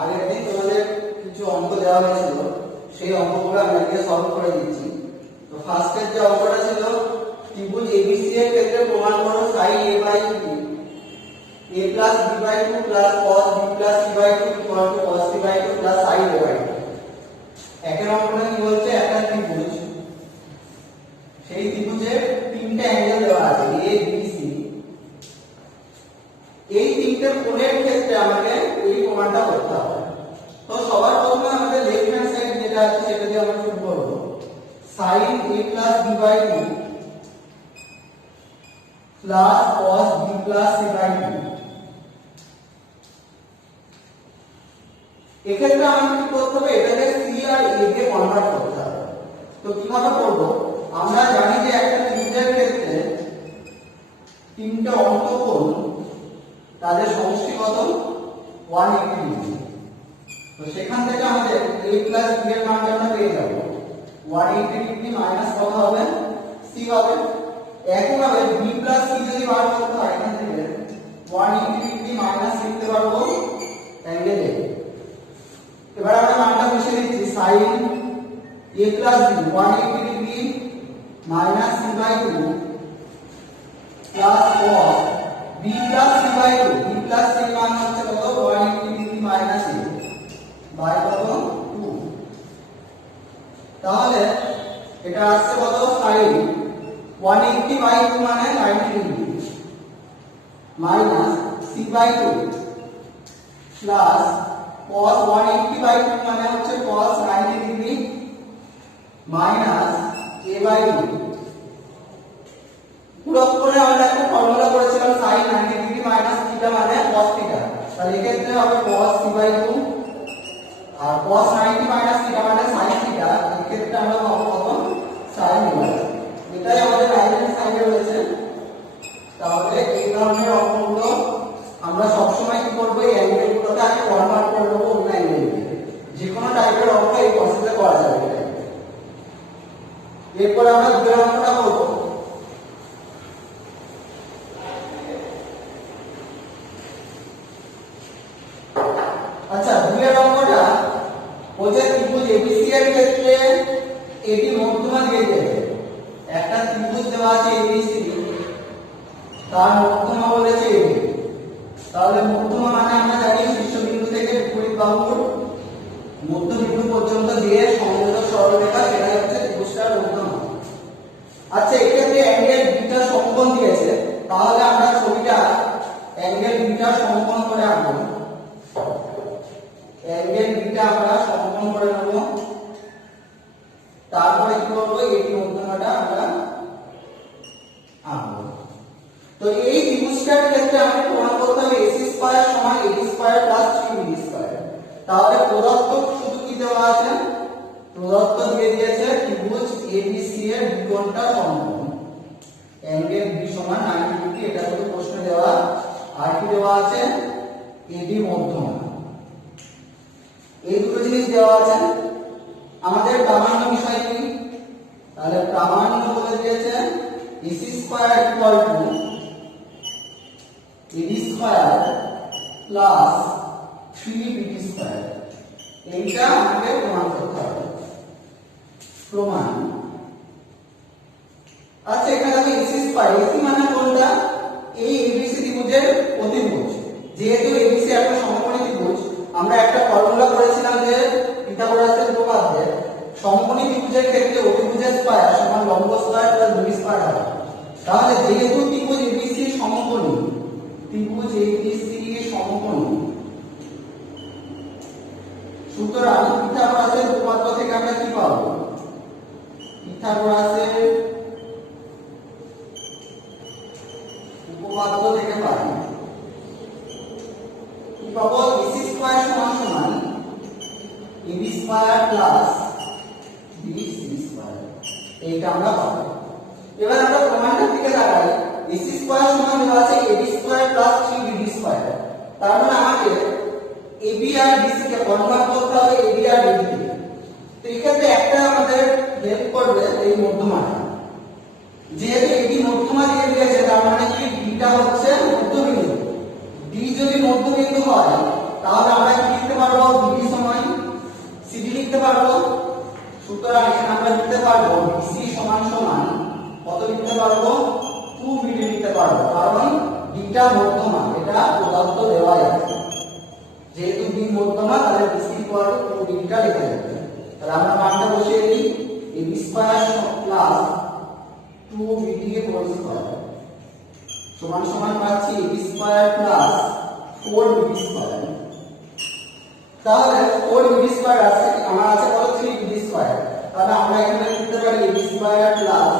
আগের দিন তোমাদের কিছু অঙ্ক দেওয়া হয়েছিল, সেই অঙ্কগুলো আমি আজকে সলভ করে দিচ্ছি। তো ফার্স্টের যে অঙ্কটা ছিল, ত্রিভুজ এবিসি এর ক্ষেত্রে প্রমাণ করো sin a by b a plus b by 2 plus cos b plus c by 2 equal to cos c by 2 plus sin a by 2। একের অঙ্কটা কি বলছে, একটা ত্রিভুজ, সেই ত্রিভুজের তিনটা অ্যাঙ্গেল দেওয়া আছে a b c। এই তিনটে কোণের ক্ষেত্রে আমাকে এই প্রমাণটা করতে হবে। তো সবার প্রথমে আমাদের লেফট হ্যান্ড সাইড যেটা আছে সেটা দিয়ে আমরা শুরু করব। sin a plus b by 2 plus cos b plus c by 2। এক্ষেত্রে আমাকে কি করতে হবে, এটাকে c আর a কে কনভার্ট করতে হবে। তো কিভাবে করব, আমরা জানি যে একটা ত্রিভুজের ক্ষেত্রে তিনটা অন্তঃকোণ, তাদের সমষ্টি কত, 180 ডিগ্রি। তো সেখান থেকে আমাদের a plus b এর মান আমরা পেয়ে যাব 180 ডিগ্রি মাইনাস কত হবে, c হবে। একইভাবে b plus c যদি বার করতে হয়, এখান থেকে 180 ডিগ্রি মাইনাস লিখতে পারবো অ্যাঙ্গেল a। এবার আমরা মানটা বসিয়ে দিচ্ছি, sin a plus b 180 degree minus c by 2 plus cos b plus c by 2, b plus c মান হচ্ছে কত, 180 ডিগ্রি মাইনাস a বাই কত 2। তাহলে এটা আসছে কত, sin 180 বাই 2 মানে 90 degree minus c by 2 plus cos 180 by 2 মানে হচ্ছে cos 90 degree minus a by 2। পুরো করে আমরা একটা ফর্মুলা করেছিলাম sin 90 ডিগ্রি মাইনাস থিটা মানে cos থিটা। তাহলে এক্ষেত্রে হবে cos c বাই 2 আর cos 90 মাইনাস থিটা মানে sin থিটা। এক্ষেত্রে আমরা পাবো কত, sin ওয়াই। এটাই আমাদের রাইট হ্যান্ড সাইডে রয়েছে। তাহলে এই ধরনের অঙ্কগুলো আমরা সবসময় কি করব, এই অ্যাঙ্গেলগুলোকে আগে কনভার্ট করে নেব অন্য অ্যাঙ্গেলে। যে কোনো টাইপের অঙ্ক এই প্রসেসে করা যাবে। এরপর আমরা দুই অঙ্কটা করব। আচ্ছা, দুইয়ের অঙ্কটা বলছে ত্রিভুজ এবিসি এর ক্ষেত্রে এটি মধ্যমা দিয়ে দেবে। একটা ত্রিভুজ দেওয়া আছে এবিসি, তার মধ্যমা বলেছে এবি। তাহলে মধ্যমা মানে আমরা জানি শীর্ষবিন্দু থেকে বিপরীত বাহুর মধ্যবিন্দু পর্যন্ত দিয়ে সমবেত সরলরেখা, সেটাই হচ্ছে ত্রিভুজটার মধ্যমা। আচ্ছা, এক্ষেত্রে অ্যাঙ্গেল বিটা সমকোণ দিয়েছে, তাহলে আমরা ছবিটা অ্যাঙ্গেল বিটা সমকোণ করে আঁকব। অ্যাঙ্গেল বিটা আমরা সমকোণ করে নেব। তারপরে কি করব, এটি মধ্যমাটা আমরা আঁকব। তো এই ত্রিভুজটার ক্ষেত্রে আমাদের প্রমাণ করতে হবে ac স্কয়ার সমান ad square plus 3bd square. তাহলে প্রদত্ত শুধু কি দেওয়া আছে, প্রদত্ত দিয়ে দিয়েছে ত্রিভুজ abc এর বিকোণটা সমকোণ, অ্যাঙ্গেল b সমান 90 ডিগ্রি। এটা শুধু প্রশ্ন দেওয়া। আর কি দেওয়া আছে, ad মধ্যমা। এই দুটো জিনিস দেওয়া আছে। আমাদের প্রামাণ্য বিষয় কি, তাহলে প্রামাণ্য বলে দিয়েছে ac square equal to ad square plus 3bd square. এইটা আমাকে প্রমাণ করতে হবে, প্রমাণ। আচ্ছা, এখানে আমি ac স্কয়ার, ac মানে কোনটা, এই abc ত্রিভুজের অতিভুজ। যেহেতু abc একটা সমকোণী ত্রিভুজ, আমরা একটা ফর্মুলা করেছিলাম যে পিথাগোরাসের উপপাদ্যে সমকোণী ত্রিভুজের ক্ষেত্রে অতিভুজের স্কয়ার সমান লম্ব স্কয়ার প্লাস ভূমি স্কয়ার হয়। তাহলে যেহেতু ত্রিভুজ abc সমকোণী, ত্রিভুজ abc সমকোণী, সুতরাং পিথাগোরাসের উপপাদ্য থেকে আমরা কি পাবো, পিথাগোরাসের উপপাদ্য থেকে পাই কি পাবো, ac স্কয়ার সমান সমান ab square plus bc square. এইটা আমরা পাবো। এবার আমরা প্রমাণটার দিকে তাকাই। ac স্কয়ার সমান দেওয়া আছে ad square plus 3bd square. তার মানে আমাকে ab আর bc কে কনভার্ট করতে হবে ab আর bd তে। তো এই ক্ষেত্রে একটা আমাদের হেল্প করবে এই মধ্যমাটা। যেহেতু ab মধ্যমা দিয়ে দিয়েছে, তার মানে কি bটা হচ্ছে মধ্যবিন্দু। d যদি মধ্যবিন্দু হয়, তাহলে আমরা কি লিখতে পারবো, সুতরাং এখানে আমরা লিখতে পারবো BC সমান সমান কত লিখতে পারবো 2BD লিখতে পারবো, কারণ বিটা মধ্যমান, এটা প্রদত্ত দেওয়া আছে। যেহেতু বি মধ্যমান তাহলে BC ইকুয়াল টু 2BD টা লিখে দেব। তাহলে আমরা মানটা বসিয়ে দিই AB square plus 2BD whole square সমান সমান পাচ্ছি AB square plus 4BD square. তাহলে 4BD স্কয়ার আছে, আমার আছে কত 3BD স্কয়ার। তাহলে আমরা এখানে লিখতে পারি AB square plus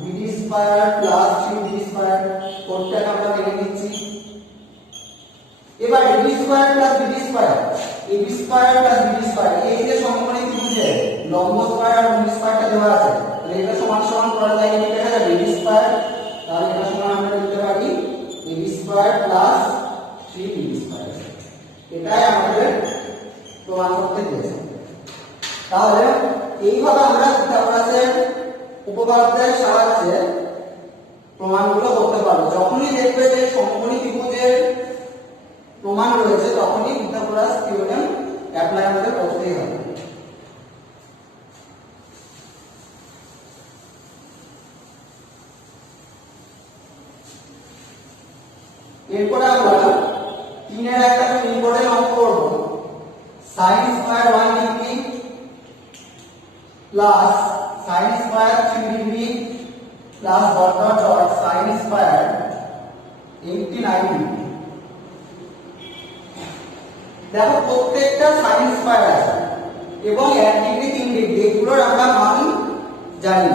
BD square plus 3BD square. কোডটাকে আমরা লিখে নিচ্ছি। এবার AB square plus BD square, AB square plus BD square, এই যে সমকোণী ত্রিভুজে লম্ব স্কয়ার আর ভূমি স্কয়ারটা দেওয়া আছে, তাহলে এটা সমান সমান করা যায় কি লেখা যাবে AB স্কয়ার, তাহলে এটা সমান আমরা লিখতে পারি AB square plus 3BD square. এটাই আমাদের প্রমাণ করতে দিয়েছে। তাহলে এইভাবে আমরা পিথাগোরাসের উপপাদ্যের সাহায্যে প্রমাণগুলো করতে পারবো। যখনই দেখবে যে সমকোণী ত্রিভুজের প্রমাণ রয়েছে তখনই পিথাগোরাস থিওরেম অ্যাপ্লাই আমাদের করতেই হবে। এরপরে আমরা 3 এর একটা ইম্পর্টেন্ট অঙ্ক করব। sin square 1 degree plus sin square 3 degree plus dot dot dot sin square 89 degree. দেখো প্রত্যেকটা sin স্কয়ার আছে এবং 1 ডিগ্রি 3 ডিগ্রি এগুলোর আমরা মান জানি।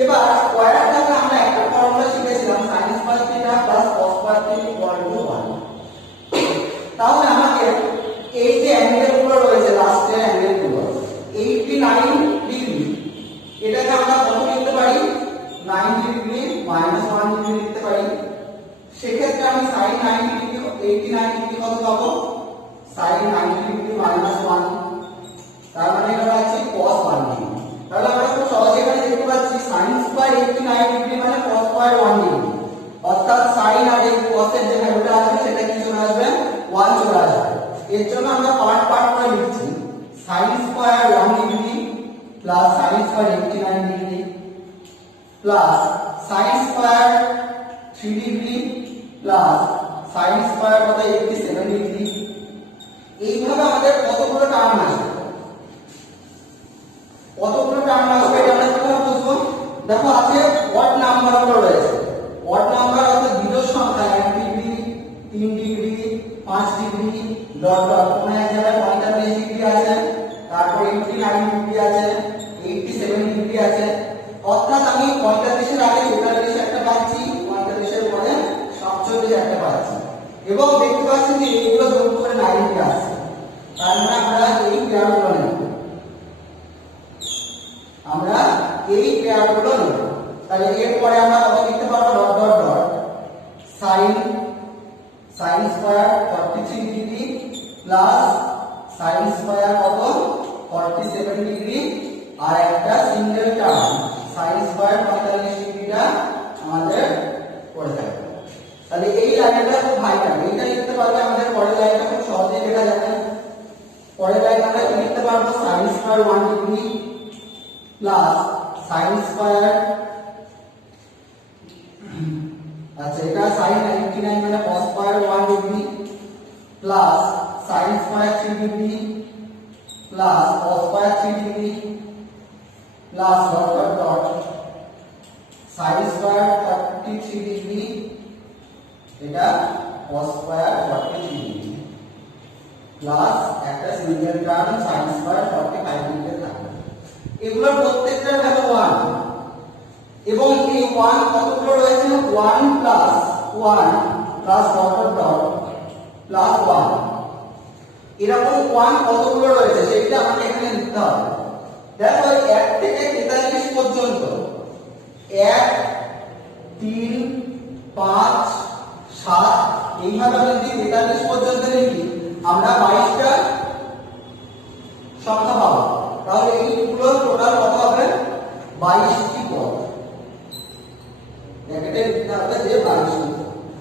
এবার স্কয়ারটাকে আমরা একটা ফর্মুলা শিখেছিলাম sin square theta plus cos square theta equal to 1। তাহলে আমাকে এই যে অ্যাঙ্গেলগুলো রয়েছে লাস্টের অ্যাঙ্গেলগুলো 89 ডিগ্রি, এটাকে আমরা কত লিখতে পারি 90 ডিগ্রি মাইনাস 1 ডিগ্রি লিখতে পারি। সেক্ষেত্রে আমি sin 90 ডিগ্রি 89 ডিগ্রি কত পাবো sin 90 ডিগ্রি মাইনাস 1, তার মানে এটা হচ্ছে cos 1 ডিগ্রি। তাহলে আমরা খুব সহজে এখানে দেখতে পাচ্ছি sin স্কয়ার 89 ডিগ্রি মানে cos স্কয়ার 1 ডিগ্রি, অর্থাৎ sin আর এই cos এর যে ভ্যালুটা আসবে সেটা কি চলে আসবে 1 চলে আসবে। এর জন্য আমরা পার্ট পার্ট করে লিখছি sin square 1 degree plus sin square 89 degree plus sin square 3 degree plus sin square কত 87 ডিগ্রি। এইভাবে আমাদের কতগুলো টার্ম আসবে, কতগুলো টার্ম আসবে এটা আমরা কিভাবে বুঝবো? দেখো আছে অড নাম্বারগুলো রয়েছে, অড নাম্বার অর্থাৎ বিজোড় সংখ্যা 1 degree 3 degree 5 degree dot dot কোন এক জায়গায় 45 ডিগ্রি আছে, তারপর 89 ডিগ্রি আছে, 87 ডিগ্রি আছে। অর্থাৎ আমি 45 এর আগে 43 একটা পাচ্ছি, 45 এর পরে 47 একটা পাচ্ছি এবং দেখতে পাচ্ছি যে এইগুলো যোগ করে 90 আসছে। তার মানে আমরা এই পেয়ারগুলো নেব, আমরা এই পেয়ারগুলো নেব। তাহলে এরপরে আমরা কত লিখতে পারবো dot dot dot sin square 43 degree plus sin square কত 47 ডিগ্রি আর একটা সিঙ্গেল টার্ম sin স্কয়ার 45 ডিগ্রিটা আমাদের পড়ে থাকবে। তাহলে এই লাইনটা খুব ভাইটাল, এইটা লিখতে পারলে আমাদের পরের লাইনটা খুব সহজেই লেখা যাবে। পরের লাইন আমরা কি লিখতে পারবো sin square 1 degree plus sin square, আচ্ছা এটা sin 99 মানে cos square 1 degree plus sin square 3 degree plus cos square 3 degree plus dot dot dot sin square 43 degree, এটা cos স্কয়ার 43 ডিগ্রি প্লাস একটা single term sin square 45 degree থাকবে। এগুলোর প্রত্যেকটার value 1 এবং এই 1 কতগুলো রয়েছে 1 plus 1 plus dot dot dot plus 1, এরকম 1 কতগুলো রয়েছে সেটা আমাকে এখানে লিখতে হবে। দেখো 1 থেকে 43 পর্যন্ত 1 3 5 7 এইভাবে যদি 43 পর্যন্ত লিখি আমরা 22টা সংখ্যা পাবো। তাহলে এইগুলো টোটাল কত হবে 22টি পদ, ব্র্যাকেটে লিখতে হবে যে 22টি,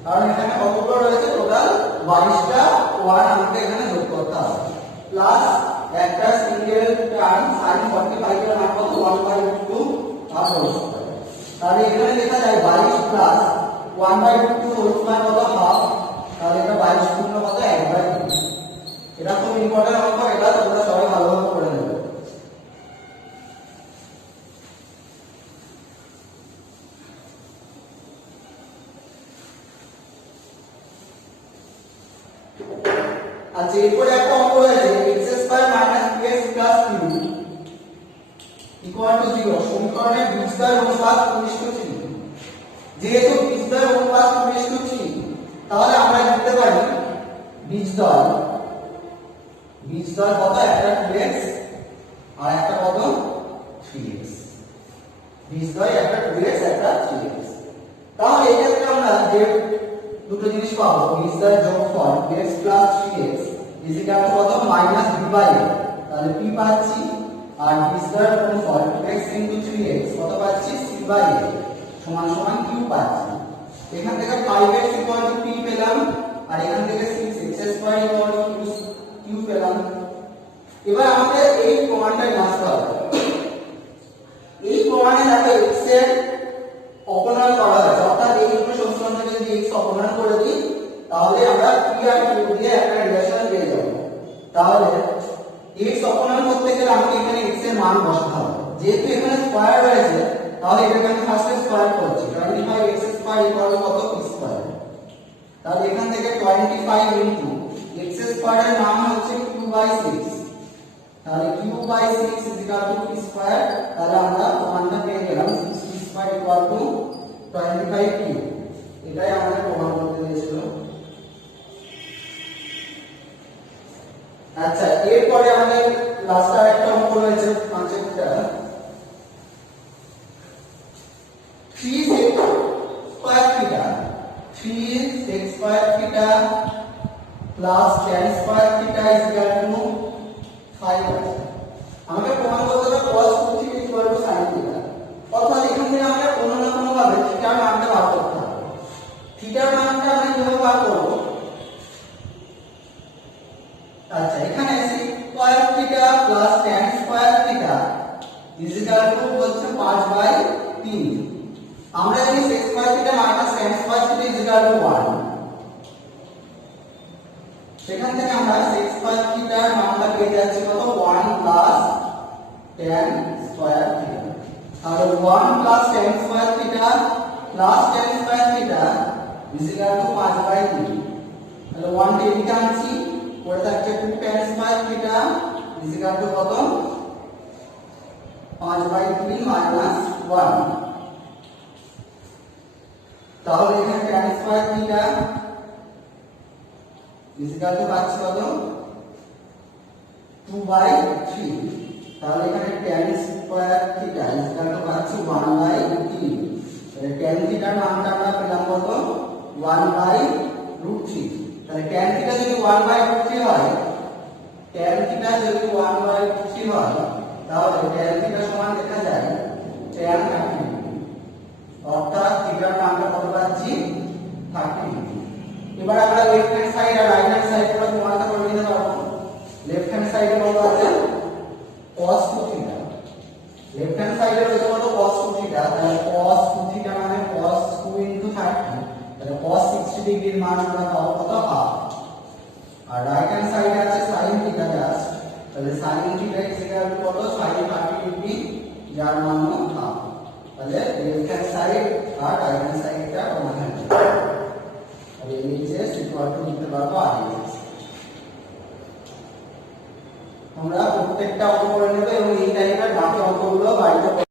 কারণ এখানে কতগুলো রয়েছে টোটাল 22টা 1 আমাকে এখানে যোগ করতে হবে প্লাস একটা সিঙ্গেল টার্ম sin 45 এর মান কত 1/2 আর হোল স্কয়ার। তাহলে এখানে লেখা যায় 22 প্লাস 1/2 হোল স্কয়ার কত হাফ। তাহলে এটা 22 পূর্ণ কত 1/2। এটা খুব ইম্পর্টেন্ট অঙ্ক, এটা তোমরা সবাই ভালোভাবে করে নেবে। আচ্ছা এরপরে একটা অঙ্ক রয়েছে x² - 2x + q = 0 সমীকরণের বীজদ্বয় অনুপাত 2:3। যেহেতু বীজদ্বয় অনুপাত 2:3 তাহলে আমরা লিখতে পারি বীজদ্বয় কত একটা 2x আর একটা কত 3x। বীজদ্বয় একটা 2x একটা 3x। তাহলে এই ক্ষেত্রে আমরা যে দুটো জিনিস পাবো বীজদ্বয়ের যোগফল 2x + 3x কত -b/a। তাহলে p পাচ্ছি আর বীজদ্বয়ের গুণফল 2x * 3x কত পাচ্ছি c/a সমান q পাচ্ছি। এখান থেকে 5x = p পেলাম আর এখান থেকে 6x² = q পেলাম। এবার আমাদের এই প্রমাণটা জানতে হবে। এই প্রমাণে দেখো x এর অপনয়ন করা হয়েছে, অর্থাৎ এই দুটো সমীকরণ থেকে যদি x অপনয়ন করে দিই তাহলে আমরা p আর q দিয়ে একটা রিলেশন পেয়ে যাব। তাহলে x অপনয়ন করতে গেলে আমাকে এখানে x এর মান বসাতে হবে। যেহেতু এখানে স্কয়ার রয়েছে তাহলে এটাকে আমি ফার্স্টে স্কয়ার করছি। 25x² = কত p²। তাহলে এখান থেকে 25 ইনটু x² এর মান হচ্ছে q/6। তাহলে q/6 p²। তাহলে আমরা প্রমাণটা পেয়ে গেলাম 6p² = 25q। এটাই আমাদের প্রমাণ করতে দিয়েছিল। আচ্ছা এরপরে আমাদের লাস্ট আরেকটা অঙ্ক রয়েছে 5টা 3sec² θ 3sec² θ প্লাস tan² θ = 5। আমাকে প্রমাণ করতে হবে cos 2θ = sin θ। অর্থাৎ এখান থেকে আমরা কোনো না কোনো ভাবে থিটার মানটা বার করতে হবে। থিটার মানটা আমরা কিভাবে বার করব? আচ্ছা এখানে sec² θ প্লাস tan² θ বলছে 5/3। আমরা জানি sec² θ মাইনাস tan² θ 1। সেখান থেকে আমরা sec² θ এর মানটা পেয়ে যাচ্ছি কত 1 প্লাস tan² θ। তাহলে 1 প্লাস tan² θ প্লাস tan² θ 5/3। তাহলে 1 কে এদিকে আনছি, পরে থাকছে 2 tan² θ কত 5/3 মাইনাস 1। তাহলে এখানে tan² θ পাচ্ছি কত 2/3। তাহলে এখানে tan² θ পাচ্ছি 1/3। তাহলে tan θ এর মানটা আমরা পেলাম কত 1/√3। তাহলে tan θ যদি 1/√3 হয়, tan θ যদি 1/√3 হয় তাহলে tan θ সমান লেখা যায় tan 30। অর্থাৎ থিটার মানটা কত পাচ্ছি 30। এবার আমরা লেফট হ্যান্ড সাইড আর রাইট হ্যান্ড সাইড এর প্রমাণটা করে নিতে পারবো। লেফট হ্যান্ড সাইডে কত আছে cos 2θ। লেফট হ্যান্ড সাইডে রয়েছে কত cos 2θ। তাহলে cos 2θ মানে cos 2 * 30। তাহলে cos 60 ডিগ্রির মান আমরা পাবো কত হাফ। আর রাইট হ্যান্ড সাইডে আছে sin θ জাস্ট। তাহলে sin θ কত sin 30 ডিগ্রি যার মান হাফ। তাহলে লেফট হ্যান্ড সাইড আর রাইট হ্যান্ড সাইডটা সমান হবে। তাহলে LHS = নিতে পারবো RHS। তোমরা প্রত্যেকটা অঙ্ক করে নেবে এবং এই টাইপের বাকি অঙ্কগুলো বাড়িতে